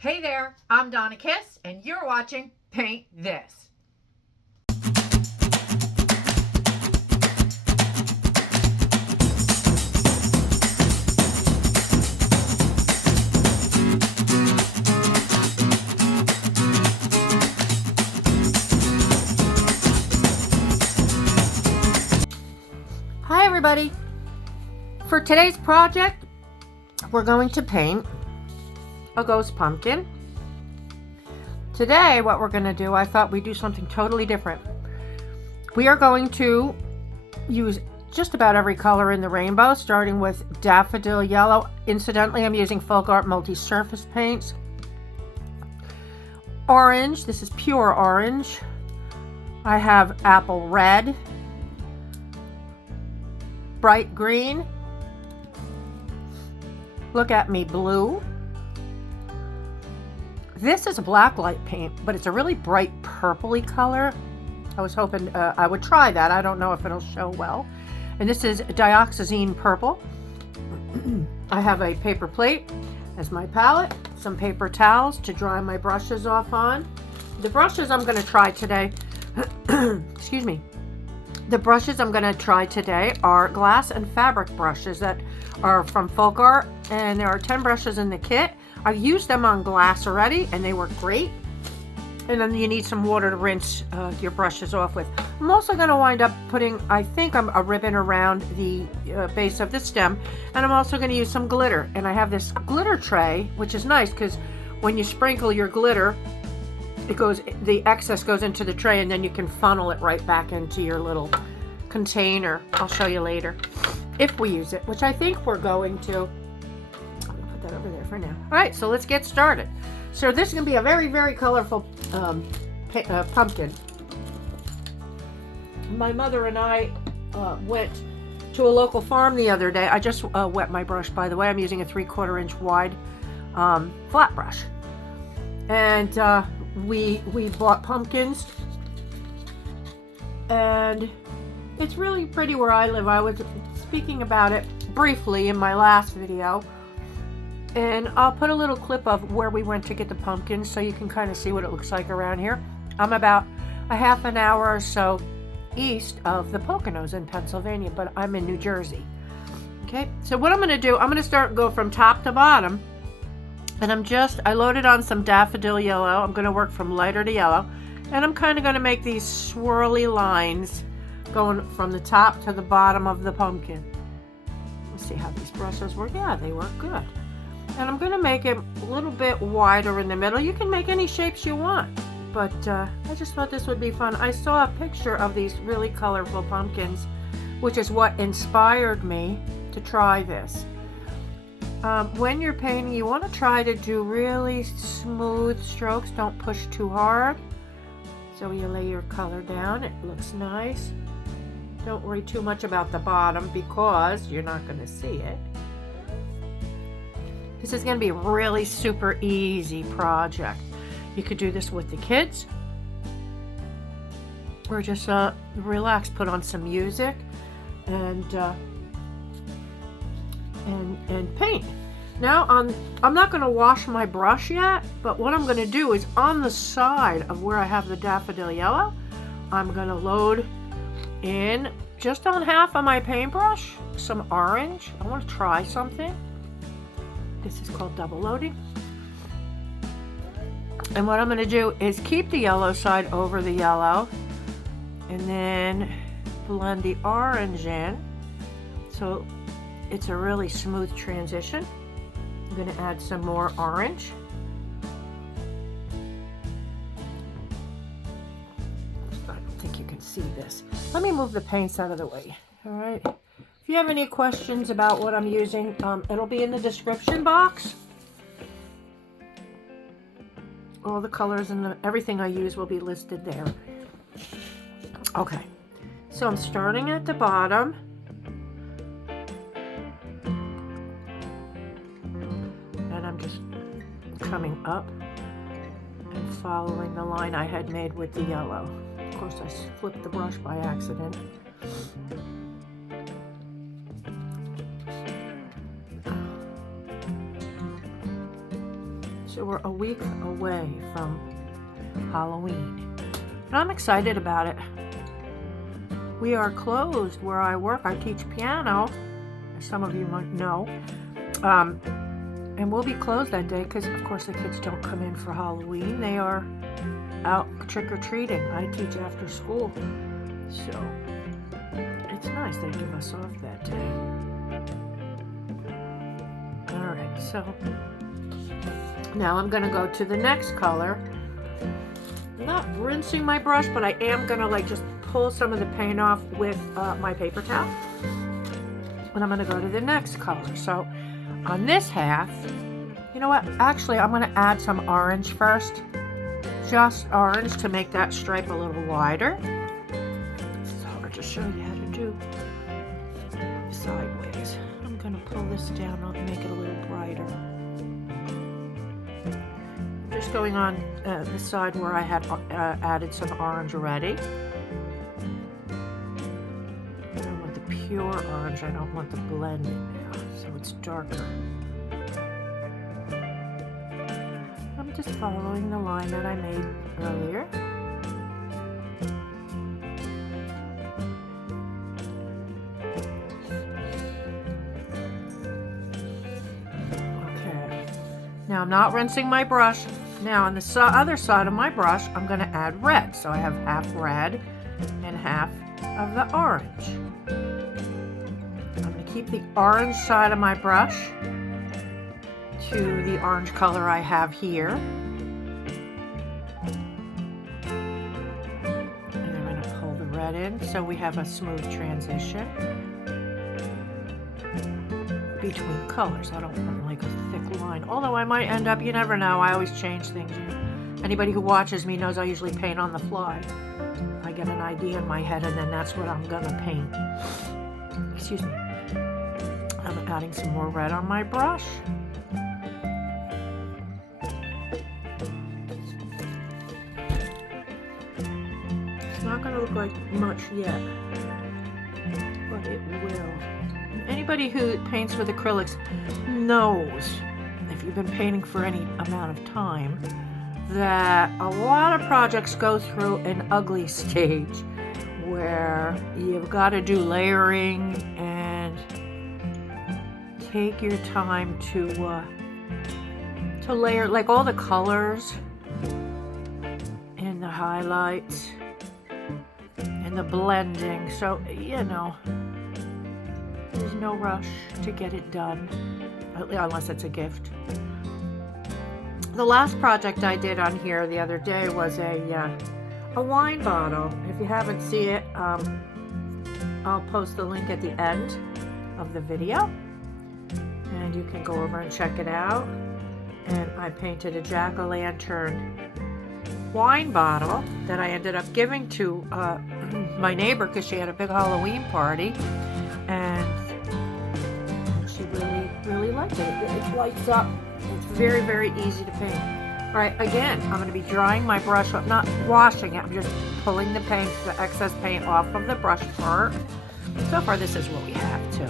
Hey there, I'm Donna Kisz, and you're watching Paint This. Hi everybody. For today's project, we're going to paint a ghost pumpkin. Today, what we're going to do, I thought we'd do something totally different. We are going to use just about every color in the rainbow, starting with Daffodil Yellow. Incidentally, I'm using Folk Art multi-surface paints. Orange, this is pure orange. I have apple red, bright green, look at me, blue. This is a black light paint, but it's a really bright purpley color. I was hoping I would try that. I don't know if it'll show well. And this is Dioxidine Purple. I have a paper plate as my palette, some paper towels to dry my brushes off on. The brushes I'm going to try today, excuse me. The brushes I'm going to try today are glass and fabric brushes that are from Folk Art, and there are 10 brushes in the kit. I used them on glass already and they work great. And then you need some water to rinse your brushes off with. I'm also going to wind up putting, I think, a ribbon around the base of the stem, and I'm also going to use some glitter. And I have this glitter tray, which is nice because when you sprinkle your glitter, the excess goes into the tray, and then you can funnel it right back into your little container. I'll show you later if we use it, which I think we're going to. I'm gonna put that over there for now. All right, so let's get started. So this is gonna be a very, very colorful pumpkin. My mother and I went to a local farm the other day. I just wet my brush, by the way. I'm using a 3/4 inch wide flat brush, and we bought pumpkins, and it's really pretty where I live. I was speaking about it briefly in my last video, and I'll put a little clip of where we went to get the pumpkins so you can kind of see what it looks like around here. I'm about a half an hour or so east of the Poconos in Pennsylvania, but I'm in New Jersey. Okay, so what I'm going to do, I'm going to go from top to bottom. And I loaded on some Daffodil Yellow. I'm going to work from lighter to yellow. And I'm kind of going to make these swirly lines going from the top to the bottom of the pumpkin. Let's see how these brushes work. Yeah, they work good. And I'm going to make it a little bit wider in the middle. You can make any shapes you want. But I just thought this would be fun. I saw a picture of these really colorful pumpkins, which is what inspired me to try this. When you're painting, you want to try to do really smooth strokes. Don't push too hard. So you lay your color down, it looks nice. Don't worry too much about the bottom because you're not going to see it. This is going to be a really super easy project. You could do this with the kids, or just relax, put on some music, and paint. Now I'm not going to wash my brush yet, but what I'm going to do is on the side of where I have the Daffodil Yellow, I'm going to load in just on half of my paintbrush some orange. I want to try something. This is called double loading. And what I'm going to do is keep the yellow side over the yellow and then blend the orange in. So it's a really smooth transition. I'm going to add some more orange. I don't think you can see this. Let me move the paints out of the way. All right. If you have any questions about what I'm using, it'll be in the description box. All the colors and everything I use will be listed there. Okay. So I'm starting at the bottom. And I'm just coming up and following the line I had made with the yellow. Of course, I flipped the brush by accident. So we're a week away from Halloween. And I'm excited about it. We are closed where I work. I teach piano, as some of you might know. And we'll be closed that day because, of course, the kids don't come in for Halloween. They are out trick-or-treating. I teach after school. So it's nice they give us off that day. Alright, so now I'm going to go to the next color. I'm not rinsing my brush, but I am going to just pull some of the paint off with my paper towel. And I'm going to go to the next color. So on this half, you know what? Actually, I'm going to add some orange first. Just orange to make that stripe a little wider. This is hard to show you how to do sideways. I'm going to pull this down and make it a little brighter. Just going on the side where I had added some orange already. I want the pure orange. I don't want the blend in there, so it's darker. I'm just following the line that I made earlier. Okay. Now I'm not rinsing my brush. Now on the other side of my brush, I'm going to add red. So I have half red and half of the orange. I'm going to keep the orange side of my brush to the orange color I have here. And I'm going to pull the red in so we have a smooth transition between colors. I don't want like a thick line, although I might end up, you never know, I always change things. Anybody who watches me knows I usually paint on the fly. I get an idea in my head and then that's what I'm gonna paint. Excuse me. I'm adding some more red on my brush. It's not gonna look like much yet, but it will. Anybody who paints with acrylics knows, if you've been painting for any amount of time, that a lot of projects go through an ugly stage where you've got to do layering and take your time to layer, like all the colors and the highlights and the blending. So, you know, there's no rush to get it done, unless it's a gift. The last project I did on here the other day was a wine bottle. If you haven't seen it, I'll post the link at the end of the video, and you can go over and check it out. And I painted a jack-o'-lantern wine bottle that I ended up giving to my neighbor because she had a big Halloween party. And she really liked it. It lights up. It's very, very easy to paint. All right, again, I'm going to be drying my brush off, not washing it. I'm just pulling the paint, the excess paint off of the brush part. So far, this is what we have too.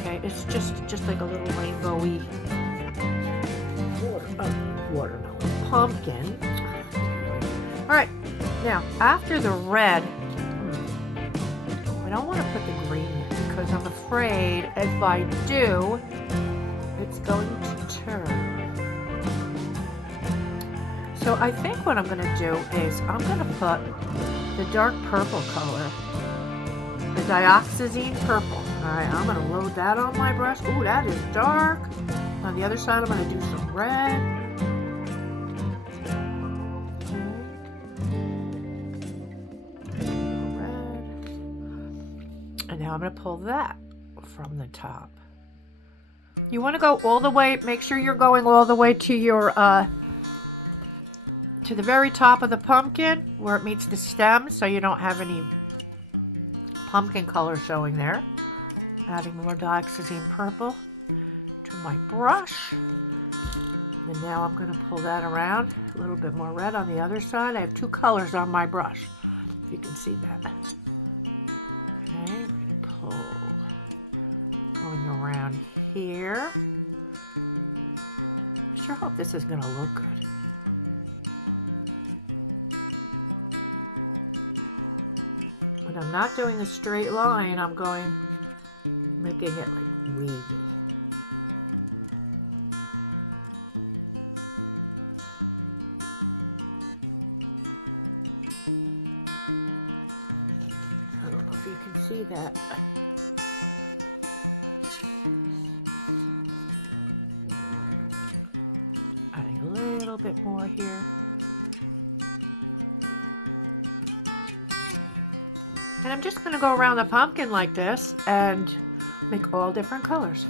Okay, it's just like a little rainbowy watermelon pumpkin. All right, now after the red. I don't want to put the green in because I'm afraid if I do, it's going to turn. So I think what I'm going to do is I'm going to put the dark purple color, the Dioxidine Purple. All right, I'm going to load that on my brush. Ooh, that is dark. On the other side, I'm going to do some red. And now I'm going to pull that from the top. You want to go all the way, make sure you're going all the way to your, to the very top of the pumpkin where it meets the stem so you don't have any pumpkin color showing there. Adding more Dioxidine Purple to my brush. And now I'm going to pull that around. A little bit more red on the other side. I have two colors on my brush, if you can see that. Pulling around here. this is gonna look good. When I'm not doing a straight line, I'm making it like wavy. I don't know if you can see that. Adding a little bit more here. And I'm just going to go around the pumpkin like this and make all different colors.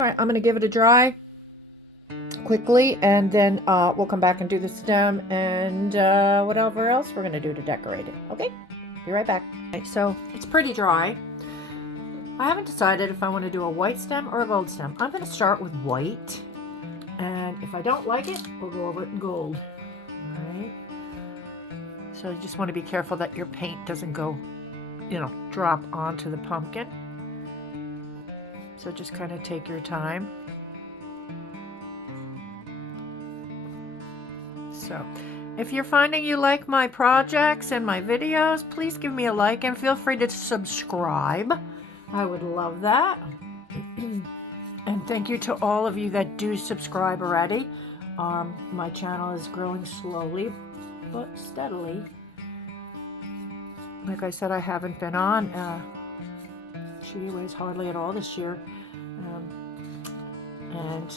All right, I'm going to give it a dry quickly, and then we'll come back and do the stem and whatever else we're going to do to decorate it. Okay, be right back. Okay, so it's pretty dry. I haven't decided if I want to do a white stem or a gold stem. I'm going to start with white, and if I don't like it, we'll go over it in gold. All right. So you just want to be careful that your paint doesn't go, drop onto the pumpkin. So just kind of take your time. So if you're finding you like my projects and my videos, please give me a like and feel free to subscribe. I would love that. And thank you to all of you that do subscribe already. My channel is growing slowly but steadily. Like I said, I haven't been on Anyways, hardly at all this year, and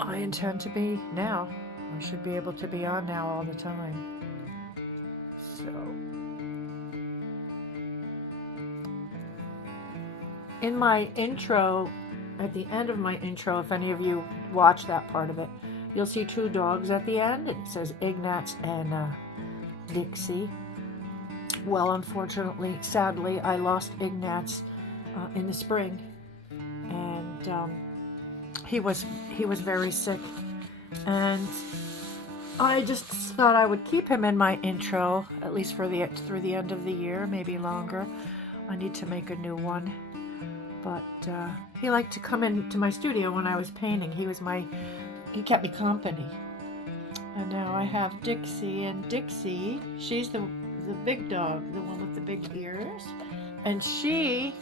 I intend to be now. I should be able to be on now all the time. So in my intro, at the end of my intro, if any of you watch that part of it, you'll see two dogs at the end. It says Ignatz and Dixie. Well, unfortunately, sadly, I lost Ignatz in the spring, and he was very sick, and I just thought I would keep him in my intro, at least through the end of the year, maybe longer. I need to make a new one, but he liked to come into my studio when I was painting. He kept me company, and now I have Dixie, and Dixie, she's the big dog, the one with the big ears, and she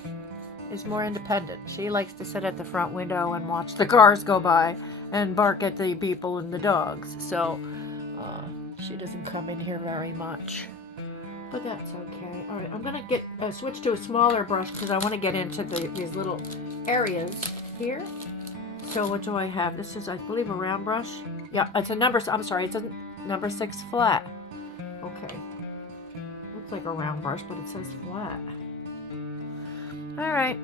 is more independent. She likes to sit at the front window and watch the cars go by and bark at the people and the dogs, so she doesn't come in here very much, but that's okay. All right, I'm gonna switch to a smaller brush because I want to get into these little areas here. So what do I have? This is, I believe, a round brush. Yeah, it's a number, I'm sorry, it's a number 6 flat. Okay. Looks like a round brush, but it says flat. All right,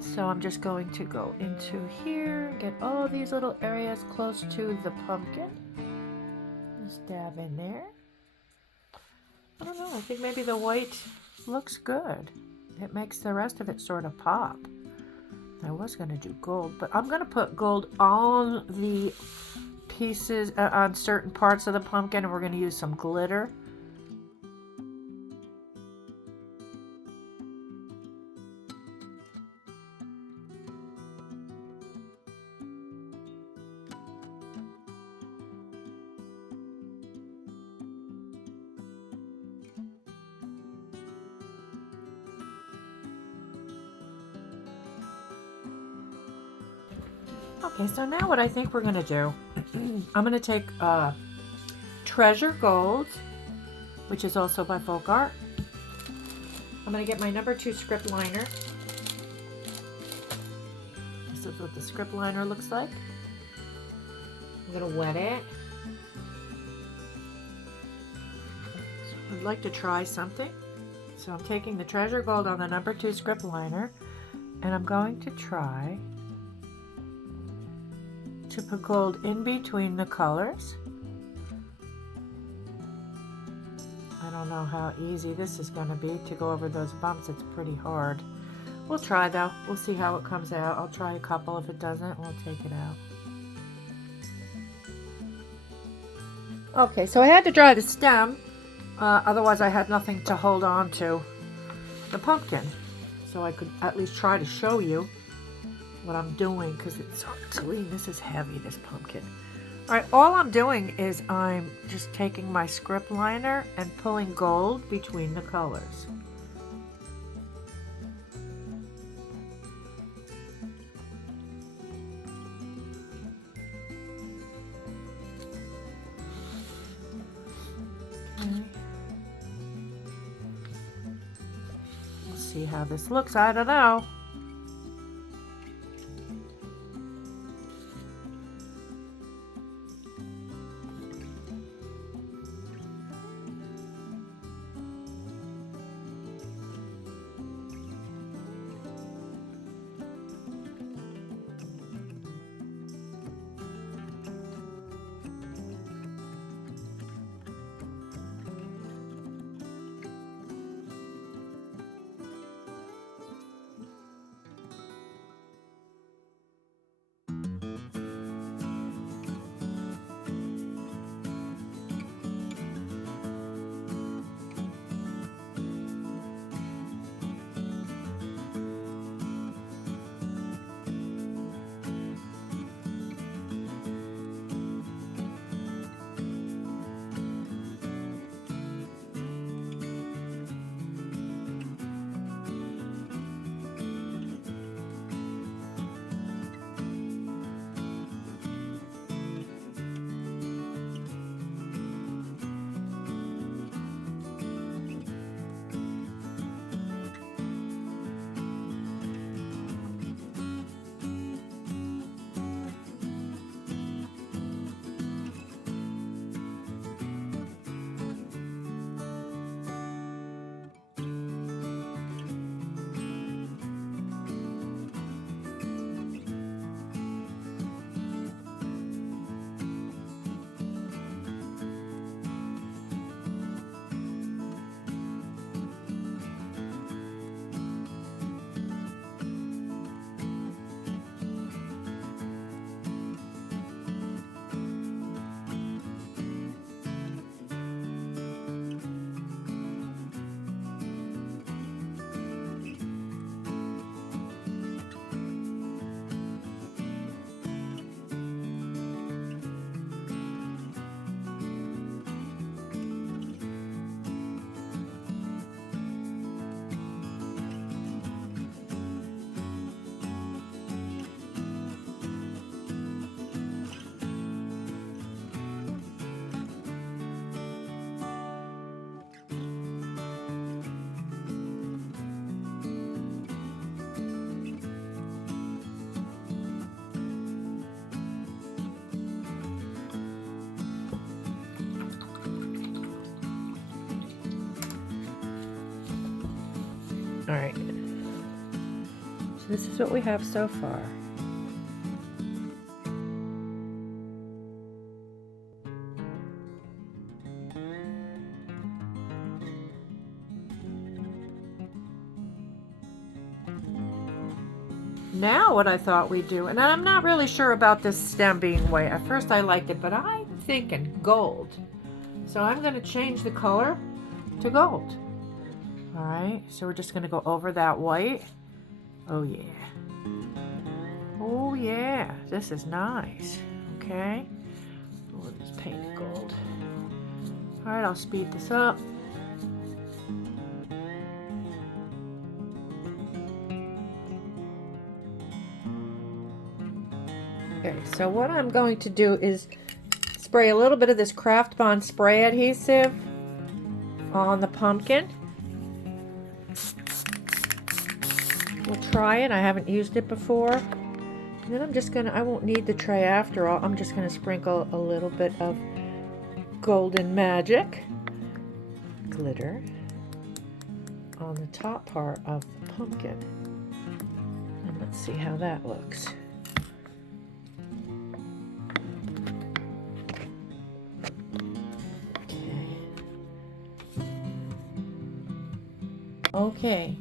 so I'm just going to go into here, get all these little areas close to the pumpkin. Just dab in there. I don't know, I think maybe the white looks good. It makes the rest of it sort of pop. I was going to do gold, but I'm going to put gold on the pieces, on certain parts of the pumpkin, and we're going to use some glitter. Okay, so now what I think we're going to do, I'm going to take Treasure Gold, which is also by Folk Art. I'm going to get my number 2 script liner. This is what the script liner looks like. I'm going to wet it. So I'd like to try something. So I'm taking the Treasure Gold on the number 2 script liner, and I'm going to try to put gold in between the colors. I don't know how easy this is going to be to go over those bumps. It's pretty hard. We'll try though. We'll see how it comes out. I'll try a couple. If it doesn't, we'll take it out. Okay, so I had to dry the stem. Otherwise I had nothing to hold on to the pumpkin. So I could at least try to show you what I'm doing, because it's hard to lean. This is heavy, this pumpkin. All right, all I'm doing is I'm just taking my script liner and pulling gold between the colors. Okay. We'll see how this looks. I don't know. All right, so this is what we have so far. Now what I thought we'd do, and I'm not really sure about this stem being white. At first I liked it, but I'm thinking gold. So I'm going to change the color to gold. All right, so we're just going to go over that white. Oh yeah. Oh yeah, this is nice. Okay, we'll just paint it gold. All right, I'll speed this up. Okay, so what I'm going to do is spray a little bit of this Craft Bond spray adhesive on the pumpkin. We'll try it. I haven't used it before. And then I'm just gonna, I won't need the tray after all. I'm just gonna sprinkle a little bit of Golden Magic glitter on the top part of the pumpkin. And let's see how that looks. Okay,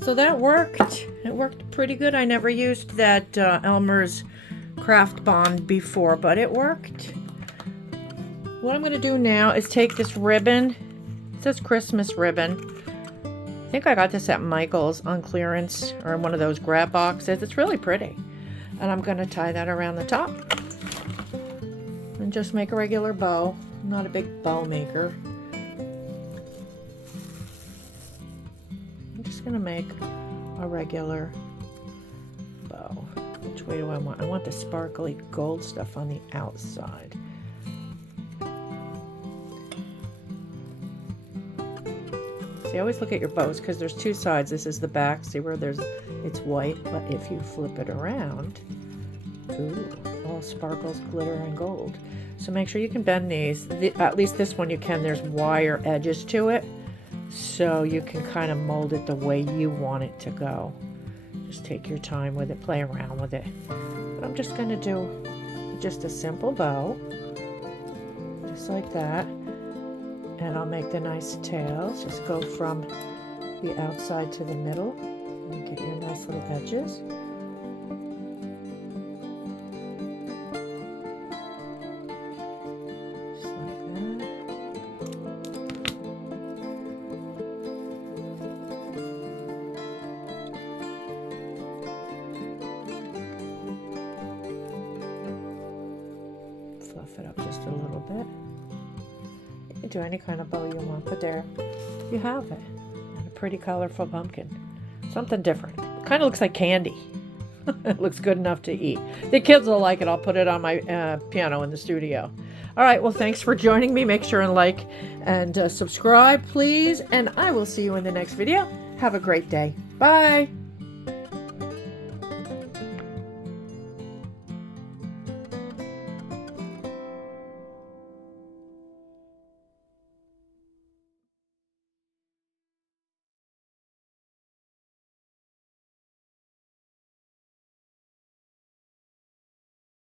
so that worked. It worked pretty good. I never used that Elmer's Craft Bond before, but it worked. What I'm going to do now is take this ribbon. It says Christmas ribbon. I think I got this at Michael's on clearance or in one of those grab boxes. It's really pretty. And I'm going to tie that around the top and just make a regular bow. I'm not a big bow maker. Going to make a regular bow. Which way do I want? I want the sparkly gold stuff on the outside. See, always look at your bows because there's two sides. This is the back. See where it's white, but if you flip it around, ooh, all sparkles, glitter, and gold. So make sure you can bend these. At least this one you can. There's wire edges to it. So you can kind of mold it the way you want it to go. Just take your time with it, play around with it. But I'm just going to do just a simple bow, just like that. And I'll make the nice tails. Just go from the outside to the middle. And you get your nice little edges. Fluff it up just a little bit. You can do any kind of bow you want, but there you have it. And a pretty colorful pumpkin. Something different. Kind of looks like candy. It looks good enough to eat. The kids will like it. I'll put it on my piano in the studio. All right, well, thanks for joining me. Make sure and like and subscribe, please. And I will see you in the next video. Have a great day. Bye.